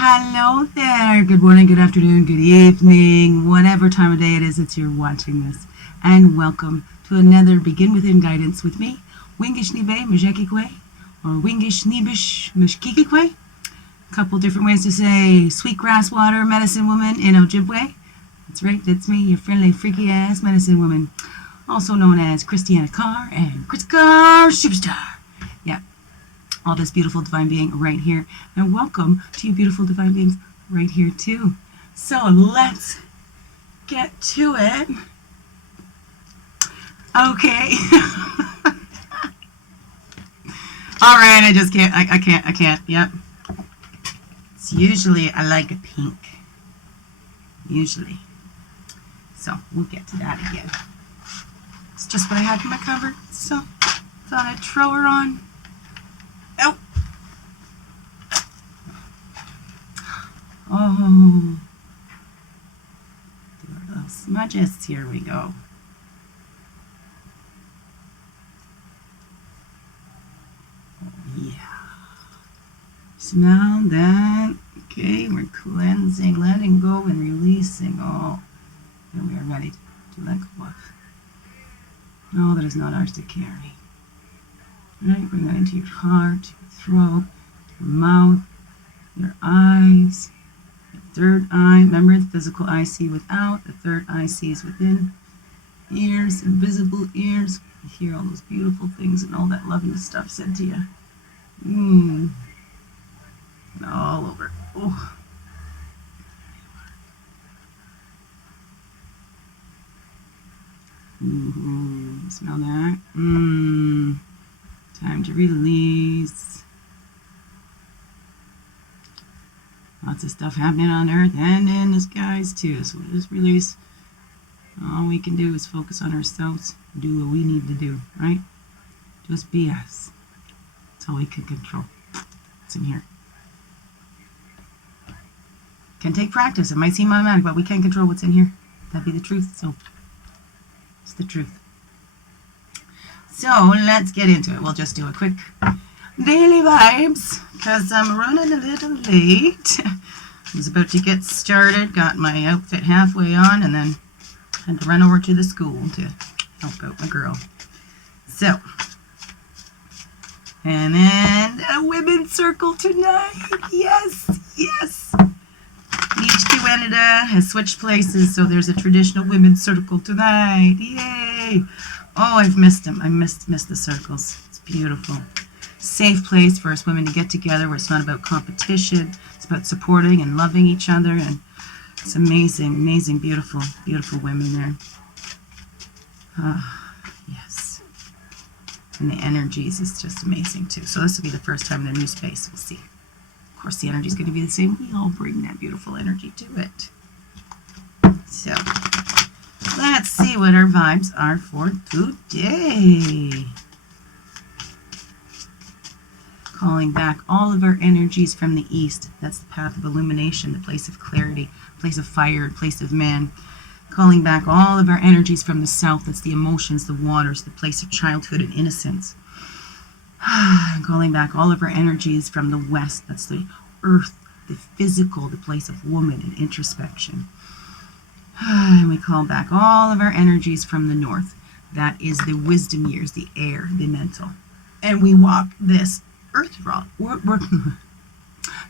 Hello there. Good morning, good afternoon, good evening, whatever time of day it is that you're watching this. And welcome to another Begin Within Guidance with me, Wingish Nibe Mjekikwe, or Wingish Nibish Mishkikikwe. A couple different ways to say sweetgrass water medicine woman in Ojibwe. That's right, that's me, your friendly freaky ass medicine woman. Also known as Christianna Carr and Chris Carr Superstar. Yeah. All this beautiful divine being right here, and welcome to you beautiful divine beings right here too. So let's get to it. Okay. All right, I just can't. I can't. Yep. It's usually I like a pink. Usually. So we'll get to that again. It's just what I had in my cupboard, so thought I'd throw her on. Oh, do our little smudges. Here we go. Oh, yeah. Smell that. Okay, we're cleansing, letting go, and releasing all. And we are ready to let go of all that is not ours to carry. All right, bring that into your heart, your throat, your mouth, your eyes. Third eye, remember the physical eye see without, the third eye sees within. Ears, invisible ears, you hear all those beautiful things and all that loving stuff said to you. And all over. Oh. Smell that? Time to release. Lots of stuff happening on Earth and in the skies too. So we'll just release. All we can do is focus on ourselves, do what we need to do, right? Just be us. That's all we can control. What's in here? Can take practice. It might seem automatic, but we can't control what's in here. That'd be the truth. So it's the truth. So let's get into it. We'll just do a quick daily vibes because I'm running a little late. I was about to get started, got my outfit halfway on, and then had to run over to the school to help out my girl. So, and then a women's circle tonight. Yes, yes. Each Canada has switched places, so there's a traditional women's circle tonight. Yay! Oh, I've missed them. I missed the circles. It's beautiful. Safe place for us women to get together where it's not about competition. It's about supporting and loving each other, and it's amazing, amazing, beautiful, beautiful women there. Yes. And the energies is just amazing too. So this will be the first time in a new space. We'll see. Of course, the energy is going to be the same. We all bring that beautiful energy to it. So let's see what our vibes are for today. Calling back all of our energies from the east. That's the path of illumination, the place of clarity, place of fire, place of man. Calling back all of our energies from the south. That's the emotions, the waters, the place of childhood and innocence. Calling back all of our energies from the west. That's the earth, the physical, the place of woman and introspection. And we call back all of our energies from the north. That is the wisdom years, the air, the mental. And we walk this earth walk.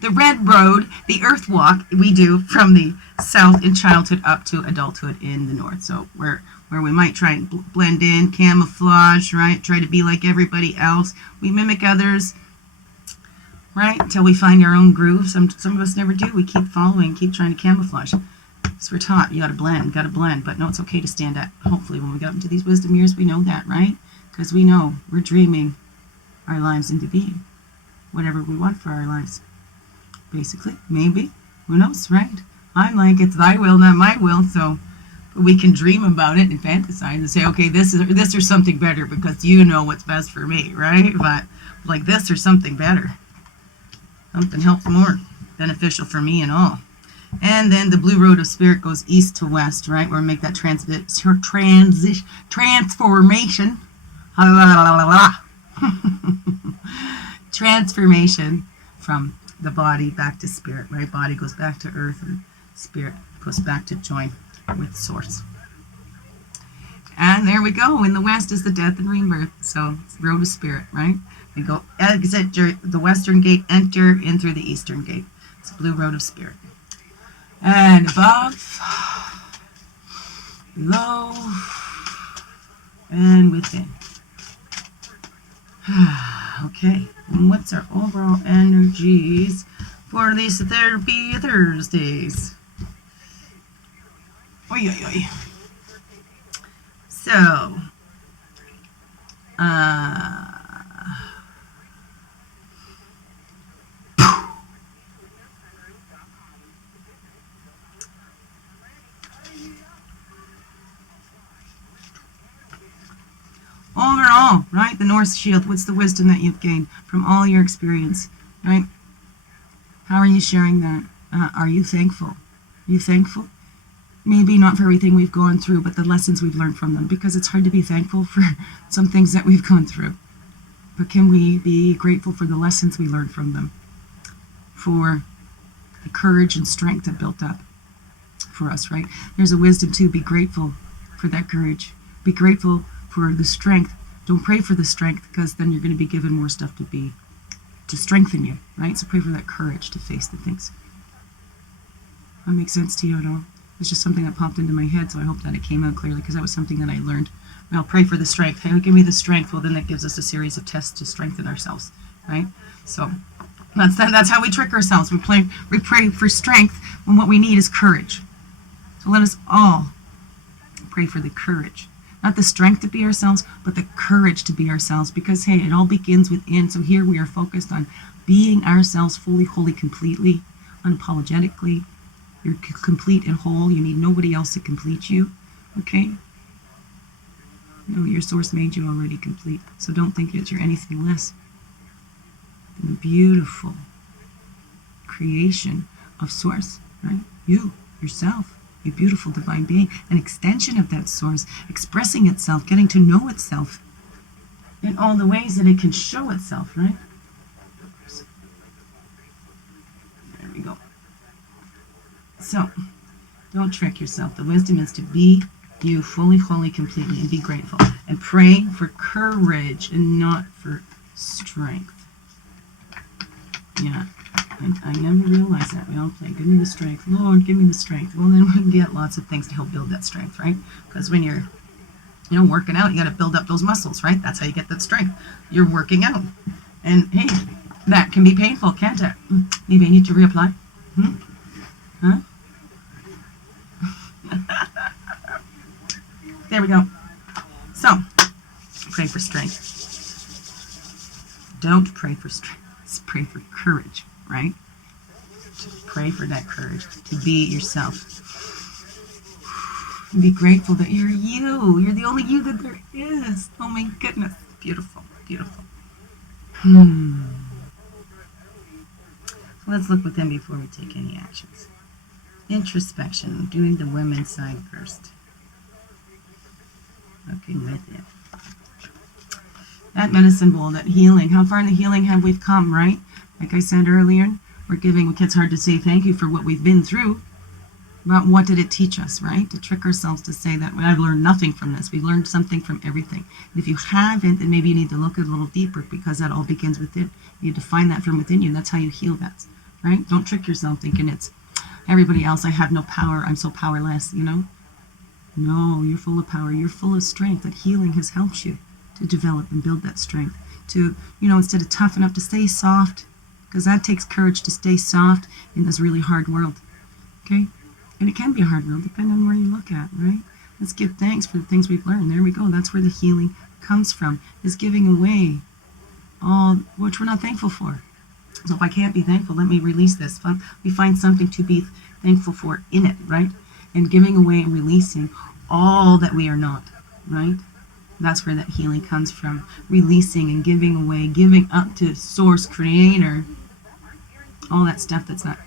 The red road, the earth walk, we do from the south in childhood up to adulthood in the north. So where we might try and blend in, camouflage, right? Try to be like everybody else. We mimic others, right? Until we find our own groove. Some of us never do. We keep following, keep trying to camouflage. So we're taught, you gotta blend. But no, it's okay to stand up. Hopefully when we get up into these wisdom years, we know that, right? Because we know we're dreaming our lives into being. Whatever we want for our lives. Basically, maybe. Who knows, right? I'm like, it's thy will, not my will, so we can dream about it and fantasize and say, okay, this or something better because you know what's best for me, right? But like this or something better. Something helps more beneficial for me and all. And then the blue road of spirit goes east to west, right? Where we make that transformation. Transformation from the body back to spirit, right? Body goes back to earth and spirit goes back to join with source. And there we go. In the west is the death and rebirth. So it's the road of spirit, right? We go exit the western gate, enter in through the eastern gate. It's the blue road of spirit. And above, below, and within. Okay, and what's our overall energies for these Therapy Thursdays? Oy, oy, oy. So, overall, right, the North Shield, what's the wisdom that you've gained from all your experience, right? How are you sharing that? Are you thankful? Are you thankful? Maybe not for everything we've gone through, but the lessons we've learned from them, because it's hard to be thankful for some things that we've gone through. But can we be grateful for the lessons we learned from them? For the courage and strength that built up for us, right? There's a wisdom to be grateful for that courage. Be grateful for the strength. Don't pray for the strength, because then you're going to be given more stuff to strengthen you, right? So pray for that courage to face the things. That makes sense to you at all? It's just something that popped into my head, so I hope that it came out clearly, because that was something that I learned. Well, pray for the strength. Hey, give me the strength. Well, then that gives us a series of tests to strengthen ourselves, right? So that's how we trick ourselves. We pray for strength when what we need is courage. So let us all pray for the courage. Not the strength to be ourselves, but the courage to be ourselves, because, hey, it all begins within. So here we are focused on being ourselves fully, wholly, completely, unapologetically. You're complete and whole. You need nobody else to complete you, okay? No, your source made you already complete. So don't think that you're anything less than the beautiful creation of source, right? You, yourself, you beautiful divine being, an extension of that source, expressing itself, getting to know itself in all the ways that it can show itself, right? There we go. So, don't trick yourself. The wisdom is to be you fully, wholly, completely, and be grateful. And pray for courage and not for strength. Yeah, I never realized that. We all pray, give me the strength. Lord, give me the strength. Well, then we can get lots of things to help build that strength, right? Because when you're, working out, you got to build up those muscles, right? That's how you get that strength. You're working out. And, hey, that can be painful, can't it? Maybe I need to reapply. Huh? There we go. So, pray for strength. Don't pray for strength. Pray for courage, right? To pray for that courage to be yourself. And be grateful that you're you. You're the only you that there is. Oh my goodness. Beautiful, beautiful. So let's look within before we take any actions. Introspection, doing the women's side first. Looking within. That medicine bowl, that healing. How far in the healing have we come, right? Like I said earlier, it's hard to say thank you for what we've been through. But what did it teach us, right? To trick ourselves to say that I've learned nothing from this. We've learned something from everything. And if you haven't, then maybe you need to look a little deeper, because that all begins within. You need to find that from within you. That's how you heal that, right? Don't trick yourself thinking it's everybody else. I have no power. I'm so powerless, No, you're full of power. You're full of strength. That healing has helped you to develop and build that strength. To, instead of tough enough, to stay soft, because that takes courage to stay soft in this really hard world, okay? And it can be a hard world, depending on where you look at, right? Let's give thanks for the things we've learned. There we go. That's where the healing comes from, is giving away all which we're not thankful for. So if I can't be thankful, let me release this. We find something to be thankful for in it, right? And giving away and releasing all that we are not, right? That's where that healing comes from. Releasing and giving away, giving up to Source, Creator, all that stuff that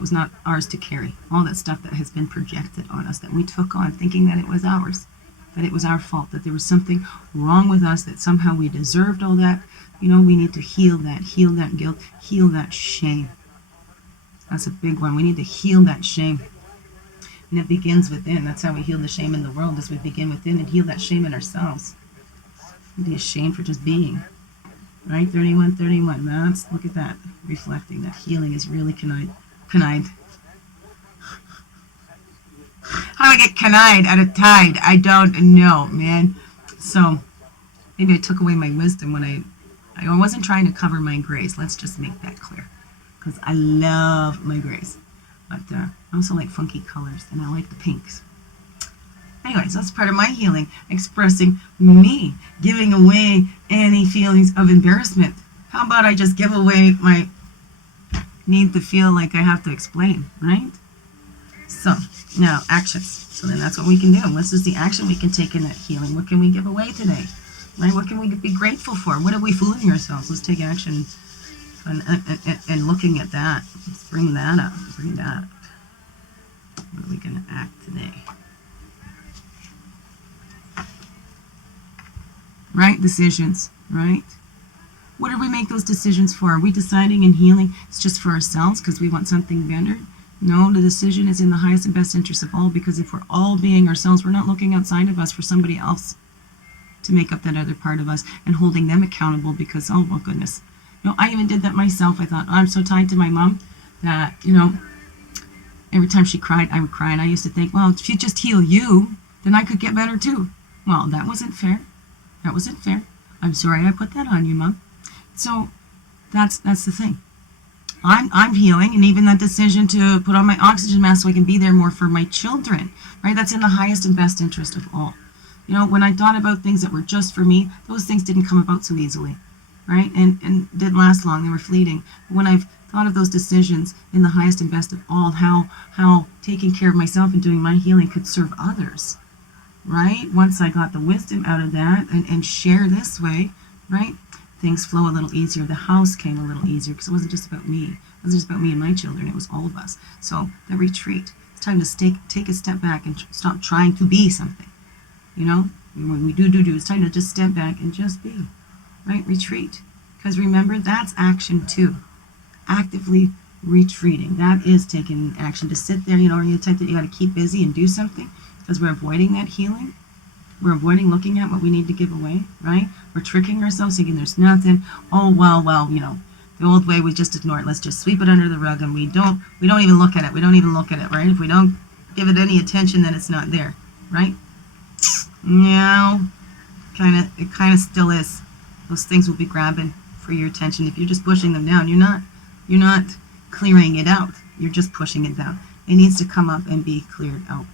was not ours to carry. All that stuff that has been projected on us, that we took on thinking that it was ours, that it was our fault, that there was something wrong with us, that somehow we deserved all that. We need to heal that guilt, heal that shame, That's a big one. We need to heal that shame. And it begins within. That's how we heal the shame in the world, is we begin within and heal that shame in ourselves. And be ashamed for just being. Right? 31:31. Look at that. Reflecting that healing is really connived. How do I get connived out of tide? I don't know, man. So maybe I took away my wisdom when I wasn't trying to cover my grace. Let's just make that clear. Because I love my grace. But I also like funky colors, and I like the pinks. Anyways, that's part of my healing, expressing me, giving away any feelings of embarrassment. How about I just give away my need to feel like I have to explain, right? So, now, actions. So then that's what we can do. This is the action we can take in that healing. What can we give away today? Right? What can we be grateful for? What are we fooling ourselves? Let's take action and looking at that. Let's bring that up. What are we going to act today? Right? Decisions, right? What do we make those decisions for? Are we deciding in healing it's just for ourselves because we want something better? No, the decision is in the highest and best interest of all, because if we're all being ourselves, we're not looking outside of us for somebody else to make up that other part of us and holding them accountable because, oh, my goodness. I even did that myself. I thought, I'm so tied to my mom that, every time she cried, I would cry. And I used to think, well, if you just heal you, then I could get better too. Well, that wasn't fair. I'm sorry I put that on you, Mom. So that's the thing. I'm healing, and even that decision to put on my oxygen mask so I can be there more for my children, right? That's in the highest and best interest of all. When I thought about things that were just for me, those things didn't come about so easily, right? And didn't last long. They were fleeting. When I've thought of those decisions in the highest and best of all, how taking care of myself and doing my healing could serve others, right? Once I got the wisdom out of that and share this way, right? Things flow a little easier. The house came a little easier because it wasn't just about me. It wasn't just about me and my children. It was all of us. So the retreat. It's time to take a step back and stop trying to be something. When we do, it's time to just step back and just be, right? Retreat. Because remember, that's action too. Actively retreating. That is taking action. To sit there, or you're the type that you got to keep busy and do something because we're avoiding that healing. We're avoiding looking at what we need to give away, right? We're tricking ourselves thinking there's nothing. Oh, well, the old way, we just ignore it. Let's just sweep it under the rug, and we don't even look at it. Right? If we don't give it any attention, then it's not there, right? No, it kind of still is. Those things will be grabbing for your attention. If you're just pushing them down, you're not clearing it out. You're just pushing it down. It needs to come up and be cleared out.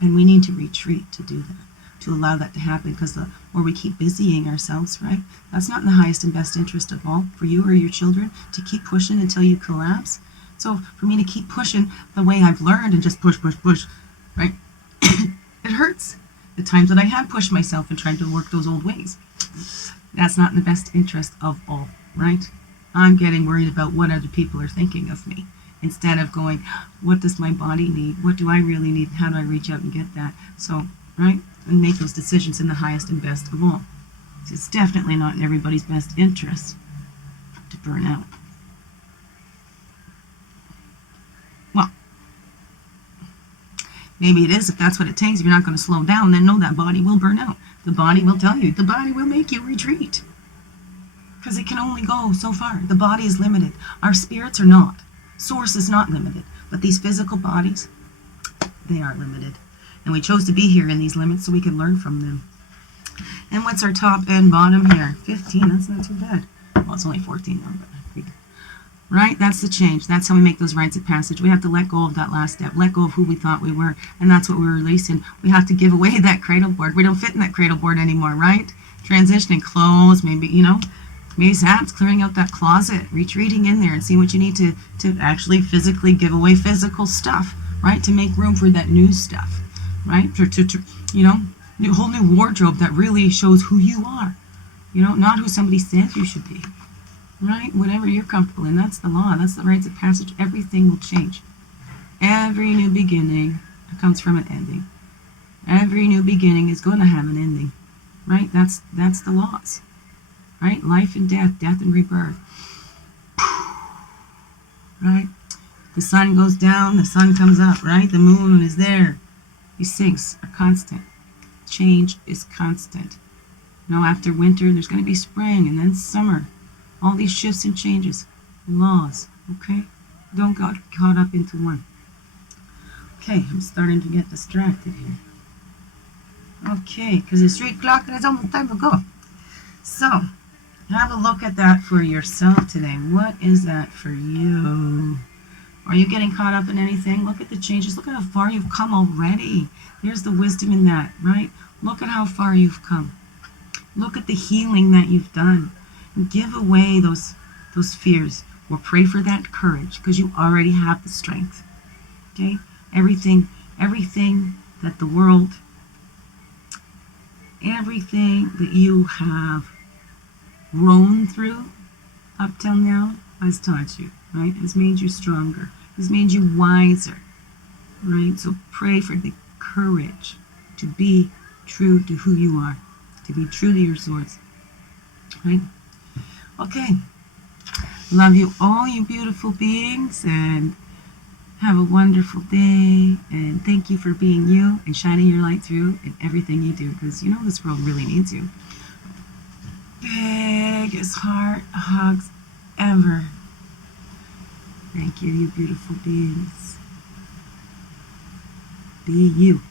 And we need to retreat to do that, to allow that to happen, because the more we keep busying ourselves, right, that's not in the highest and best interest of all for you or your children, to keep pushing until you collapse. So for me to keep pushing the way I've learned and just push, right, it hurts. The times that I have pushed myself and tried to work those old ways, that's not in the best interest of all, right? I'm getting worried about what other people are thinking of me, instead of going, what does my body need? What do I really need? How do I reach out and get that? So, right? And make those decisions in the highest and best of all. It's definitely not in everybody's best interest to burn out. Well, maybe it is if that's what it takes. If you're not going to slow down, then no, that body will burn out. The body will tell you. The body will make you retreat. Because it can only go so far. The body is limited. Our spirits are not. Source is not limited. But these physical bodies, they are limited. And we chose to be here in these limits so we can learn from them. And what's our top and bottom here? 15, that's not too bad. Well, it's only 14 now, but right? That's the change. That's how we make those rites of passage. We have to let go of that last step, let go of who we thought we were, and that's what we're releasing. We have to give away that cradle board. We don't fit in that cradle board anymore, right? Transitioning clothes, maybe, maybe that's clearing out that closet, retreating in there and seeing what you need to actually physically give away physical stuff, right? To make room for that new stuff, right? Whole new wardrobe that really shows who you are, not who somebody says you should be. Right? Whatever you're comfortable in, that's the law. That's the rites of passage. Everything will change. Every new beginning comes from an ending. Every new beginning is going to have an ending. Right? That's the laws. Right? Life and death and rebirth. Right? The sun goes down, the sun comes up, right? The moon is there. These things are constant. Change is constant. You know, after winter, there's going to be spring and then summer. All these shifts and changes. Laws, okay? Don't get caught up into one. Okay, I'm starting to get distracted here. Okay, because it's 3 o'clock and it's almost time to go. So, have a look at that for yourself today. What is that for you? Are you getting caught up in anything? Look at the changes. Look at how far you've come already. There's the wisdom in that, right? Look at how far you've come. Look at the healing that you've done. And give away those fears. Or pray for that courage, because you already have the strength. Okay? Everything that the world, everything that you have grown through up till now has taught you, right? Has made you stronger. Has made you wiser, right? So pray for the courage to be true to who you are, to be true to your source, right? Okay. Love you all, you beautiful beings, and have a wonderful day. And thank you for being you and shining your light through in everything you do, because you know this world really needs you. Biggest heart hugs ever. Thank you, you beautiful beings. Be you.